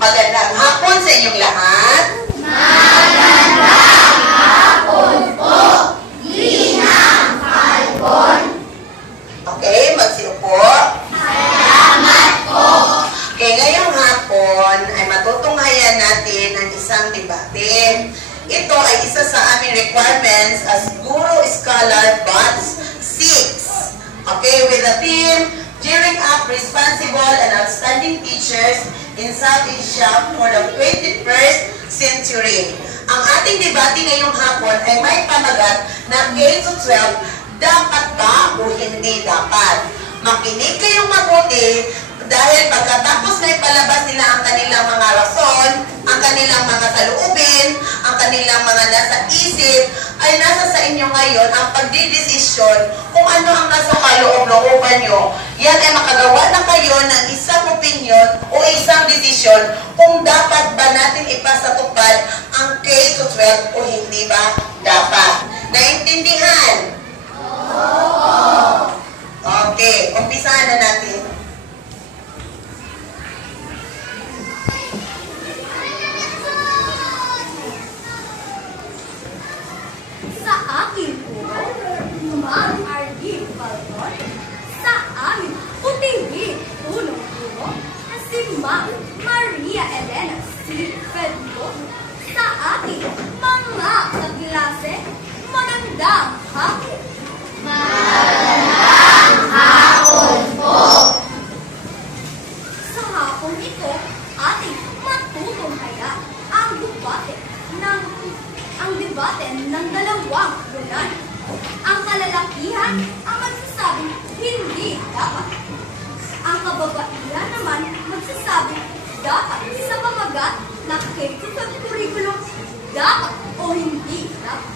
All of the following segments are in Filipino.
Magandang hapon sa inyong lahat. Magandang hapon po, Ginang Falcon. Okay, magsiupo. Salamat po. Okay, ngayong hapon ay matutunghayan natin ang isang debate. Ito ay isa sa aming requirements as Guru Scholar Batch 6. Okay, with the theme, Gearing Up Responsible and Outstanding Teachers in South Asia for the 21st Century. Ang ating debate ngayong hapon ay may pamagat na K-12, dapat ba o hindi dapat? Makinig kayong mabuti dahil pagkatapos na ipalabas nila ang kanilang mga rason, ang kanilang mga saloobin, ang kanilang mga nasa isip, ay nasa sa inyo ngayon ang pagdidesisyon kung ano ang nasa kaloob-looban nyo. Yan ay makagawa na kayo ng isang opinion o isang desisyon kung dapat ba natin ipasatupad ang K-12 o hindi ba dapat. Naintindihan? Okay, umpisahan na natin. Sa aking puro, Ma'am Arlene Falcon. Sa amin, putingin punong puro na si Ma'am Maria Elena C. Pedro. Sa ating mga kaklase, magandang hapon. Magandang hapon po. Sa hapon ito, ating matutunghayan ang debate ng dalawang bulan. Ang kalalakihan ang magsasabing hindi dapat. Ang kababaihan naman magsasabing dapat sa pamagat na K-12 curriculum dapat o hindi dapat.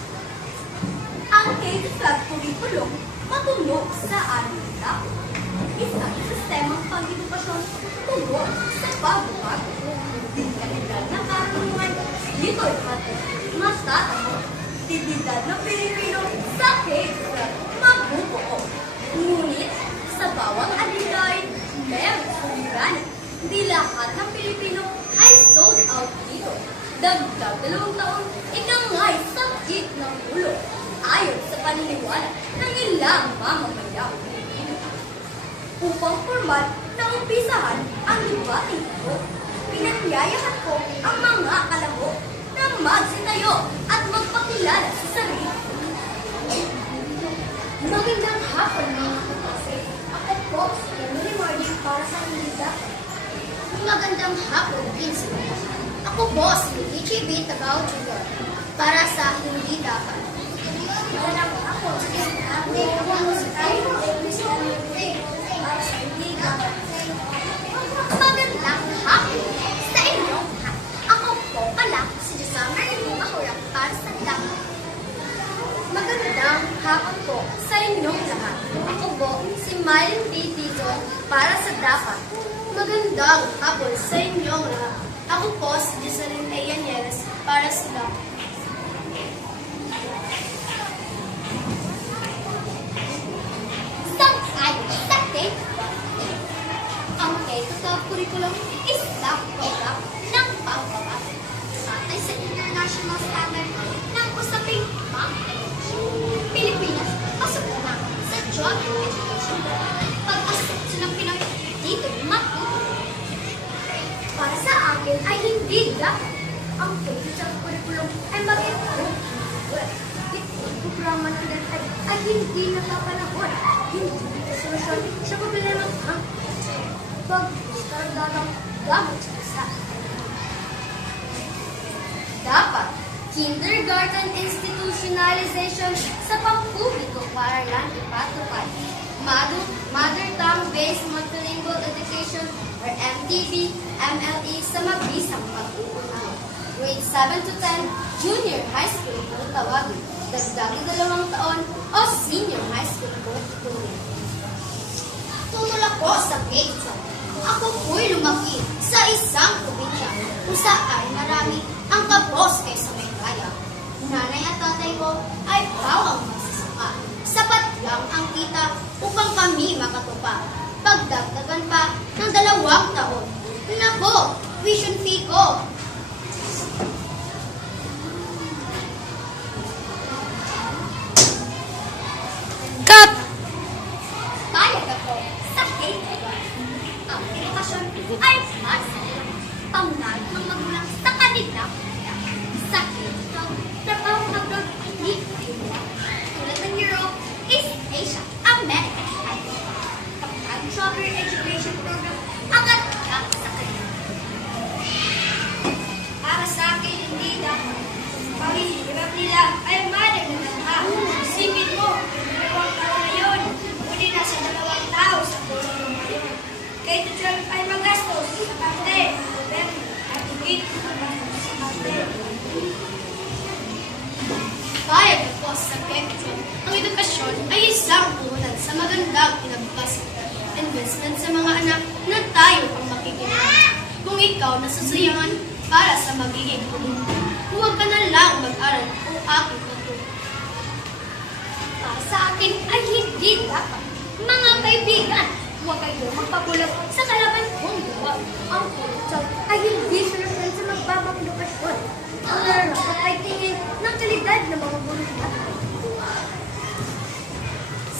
Ang K-12 curriculum matulog sa ating dapat. Isang sistemang pag-edukasyon tungkol sa pagbabago. Din kalidad na karunungan, dito'y matatamo. Dibidad ng Pilipino sa K-12 mabubuo. Ngunit sa bawang alilay, meron suliranin. Di lahat ng Pilipino ay sold out dito. Dagdag 2 taon, ikangay sakit ng ulo. Ayon sa paniniwala ng ilang mamamayang Pilipino. Upang formal na umpisahan ang debate ito, pinanyayahan ko ang mga kalahok na magsitayo at magpakilala sa sarili. Magandang hapon mga kapatid. Ako po si Emily Marlin para sa Hilda. Magandang hapon din sa mga. Ako po si Richie B. Tagaw Jr. para sa Hindi Dapat. Magandang hapon si Ate. Ako si Tayo. Para sa Hindi Dapat. Magandang hapon sa inyong lahat. Ako po pala si Gisama Rimong Ahurang para sa Dapat. Magandang hapon po sa inyong lahat. Ako po si Mylene B. Dizon para sa Dapat. Magandang hapon sa inyong lahat. Ako po si Jocelyn A. Yanieres para sa Dapat. Ang K-12 curriculum is isang program ng pagbabago batay sa international standard ng usaping pang-edukasyon. Pilipinas, pasok na sa joint education. Pag-asok ng Pinoy, dito matuto. Para sa akin ay hindi dapat ang K-12 curriculum ay mag-improve. Itong programa ng DepEd ay hindi nakapanahon. Hindi solusyon sa problema ng pag-istardalang gamit sa isa. Dapat kindergarten institutionalization sa pampubliko paaralan ipatupad. Mother tongue-based multilingual education or MTB, MLE sa mabisang pag-uunaw. Grade 7 to 10, junior high school kung tawagin. Dagdag 2 taon o senior high school kung tutuloy. Tutulak ko sa K-12. Ako po'y lumaki sa isang probinsya kung saan marami ang kapos kaysa may kaya. Nanay at tatay ko ay bawang magsasaka. Sapat lang ang kita upang kami makatupa. Pagdagdagan pa ng 2 taon. Nako, tuition fee edukasyon ay para sa pangarap ng magulang sa kanilang anak. Sa ito, trabaho abroad hindi kailangan. Tulad ng Europe, East Asia, America, at travel education program ang agad sa kanila. Para sa akin, hindi dapat. Pag-ihirap nila ay madagdagan. Isipin mo, 2 taon na yun. Muli na sa 2 tao sa tulong ng ngayon. Kaya ito ay magastos sa kante, gobyerno, at higit magastos sa kante. Payag ako sa Ketron, ang edukasyon ay isang puhunan sa magandang kinabukasan. Investment sa mga anak na tayo ang makikinabang. Kung ikaw nasusayangan para sa magiging puhunan, huwag ka na lang mag-aral o aking tutulong. Para sa akin ay hindi dapat. Mga kaibigan, huwag kayo magpabulag sa kalaban kong gawa. Ang kulitsaw ay hindi solusyon sa magbabang edukasyon. Ang nararapat ay tingin ng kalidad ng mga guro natin.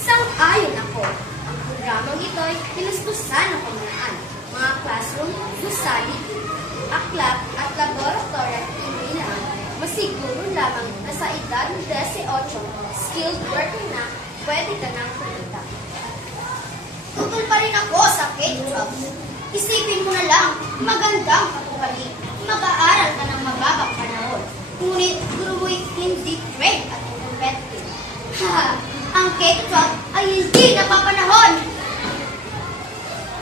Sang-ayon ako. Ang programang ito ay pinustusan ng pamalaan. Mga classroom, gusali, aklat at laboratory at inilaan. Masiguro lamang na sa edad ng 18, skilled worker na, pwede ka nang kumita. Tutol pa rin ako sa K-12. Isipin mo na lang, magandang katuwali. Mag-aaral ka ng mababang panahon. Ngunit guru'y hindi trained at competitive. Ha! Ang K-12 ay hindi napapanahon!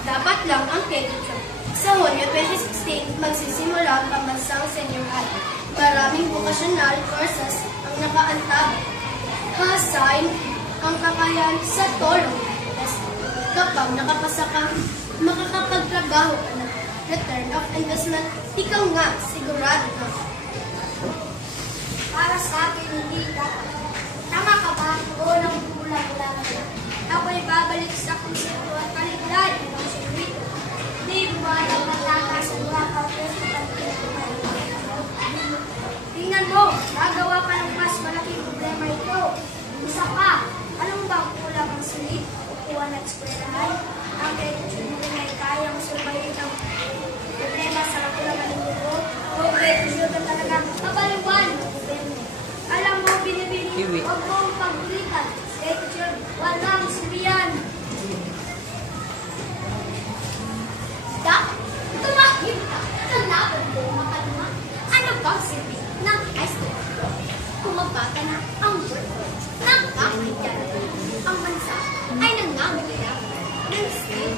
Dapat lang ang K-12. Sa Hunyo 2016, magsisimula ang pambansang senior high. Maraming vocational courses ang nakaantabay. Hasain ang kakayahan sa tulong ng investment. Kapag nakapasa ka, makakapagtrabaho ka na. Return of investment, ikaw nga, sigurado na. Para sa akin, hindi dapat. Tama ka ba? Oo, nang bumula-bula ka na. Ako'y babalik sa konsepto at kalidad ng sirwito. Di ba ang matataas ang mga kapres sa tingnan mo, nagawa pa ng mas malaking problema ito. Isa pa, anong bang kulang ang silid o kuha na eskwelahan? Ang edukasyon mo rin ay kayang survive ng problema sa kakulangan ng guro. O edukasyon ka talaga mabaliwan ng gobyerno. Alam mo, binibini, huwag mo ang pagbulitan. Edukasyon, walang silbihan. Dapat, tumahim ka sa laban mo makaluma. Ano bang silbi ng high school? Kumabata na ang workforce ng kakayanan. Ang bansa ay nangangailangan ng skill,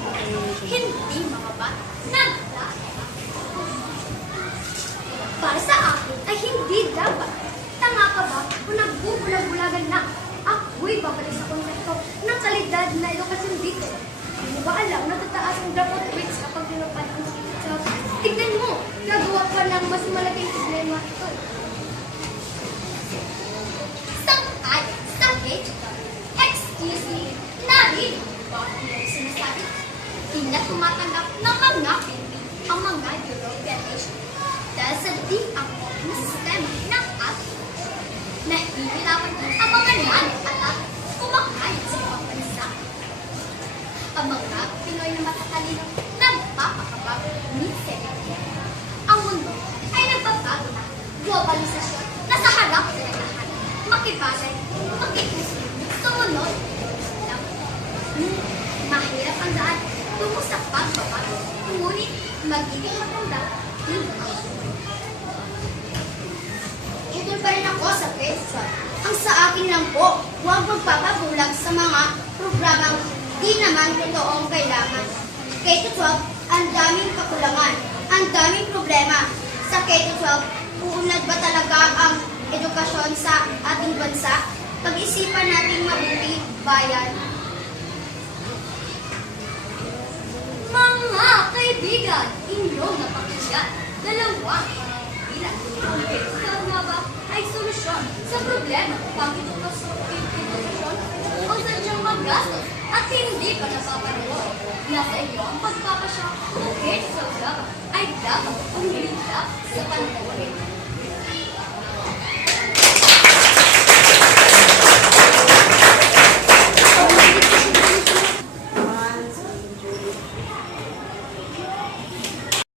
hindi mga bata naglalaki. Para sa akin ay hindi dapat. Tanga ka ba kung nagbubulag-bulagan na? Ako'y babalik sa konsepto ng kalidad na edukasyon dito. Hindi mo ba alam na tataas ang dropout rates kapag dinupad ang job? Tignan mo, nagawa pa ng mas malaking problema ito. Sang-ayon sa digital. Excuse me, narinig ba ang iyong sinasabi? Di na tumatanggap ng mga Pilipino ang mga European nation dahil sa di-angkot na sistema ng ating nahihirapan ang mga nanay at tatay kumakain sa ibang bansa. Ang mga Pinoy na matatalino nagpapakabago ni Senator. Ang mundo ay nagbabago na. Globalisasyon na sa harap na lahat. Makibagay, makikiso, sumunod lang. Mahirap ang daan tungo sa pagbabago. Ngunit magiging maganda din ang buhay. Idol pa rin ako sa question. Ang sa akin lang po, huwag magpapabulag sa mga programang di naman totoong kailangan. K-12, ang daming kakulangan, ang daming problema. Sa K-12, uunlad ba talaga ang edukasyon sa ating bansa? Pag-isipan natin mabuti, bayan. Mga kaibigan, inyong napakinggan. Dalawang bilang. Ang edukasyon nga ba ay solusyon sa problema upang edukasyon o sadyang magastos at hindi ka napapanood. Nasa iyo ang pagpapasya kung edukasyon ay dapat umilita sa panahon.